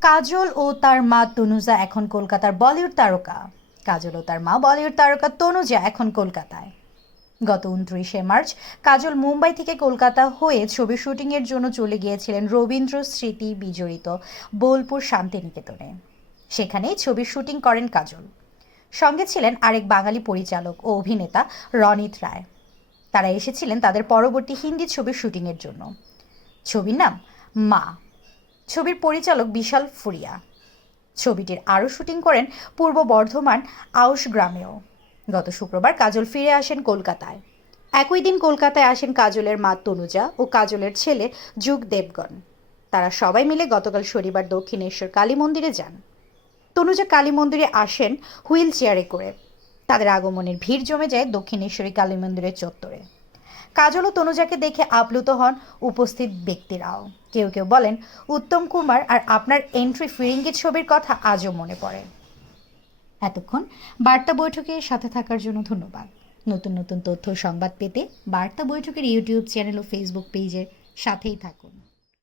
কাজল ও তার মা তনুজা এখন কলকাতার বলিউড তারকা। কাজল ও তার মা বলিউড তারকা তনুজা এখন কলকাতায়। গত 29শে মার্চ কাজল মুম্বাই থেকে কলকাতা হয়ে ছবির শুটিংয়ের জন্য চলে গিয়েছিলেন রবীন্দ্র স্মৃতি বিজড়িত বোলপুর শান্তিনিকেতনে। সেখানেই ছবির শুটিং করেন কাজল। সঙ্গে ছিলেন আরেক বাঙালি পরিচালক ও অভিনেতা রণিত রায়। তারা এসেছিলেন তাদের পরবর্তী হিন্দি ছবির শুটিংয়ের জন্য। ছবির নাম মা। ছবির পরিচালক বিশাল ফুরিয়া। ছবিটির আরও শুটিং করেন পূর্ব বর্ধমান আউশ গ্রামেও। গত শুক্রবার কাজল ফিরে আসেন কলকাতায়। একই দিন কলকাতায় আসেন কাজলের মা তনুজা ও কাজলের ছেলে যুগ দেবগন। তারা সবাই মিলে গতকাল শনিবার দক্ষিণেশ্বর কালী মন্দিরে যান। তনুজা কালী মন্দিরে আসেন হুইল চেয়ারে করে। তাদের আগমনের ভিড় জমে যায় দক্ষিণেশ্বরী কালী মন্দিরের চত্বরে। কাজল ও তনুজাকে দেখে আপ্লুত হন উপস্থিত ব্যক্তিরাও। কেউ কেউ বলেন, উত্তম কুমার আর আপনার এন্ট্রি ফিরিঙ্গি ছবির কথা আজও মনে পড়ে। এতক্ষণ বার্তা বৈঠকের সাথে থাকার জন্য ধন্যবাদ। নতুন নতুন তথ্য ও সংবাদ পেতে বার্তা বৈঠকের ইউটিউব চ্যানেল ও ফেসবুক পেজের সাথেই থাকুন।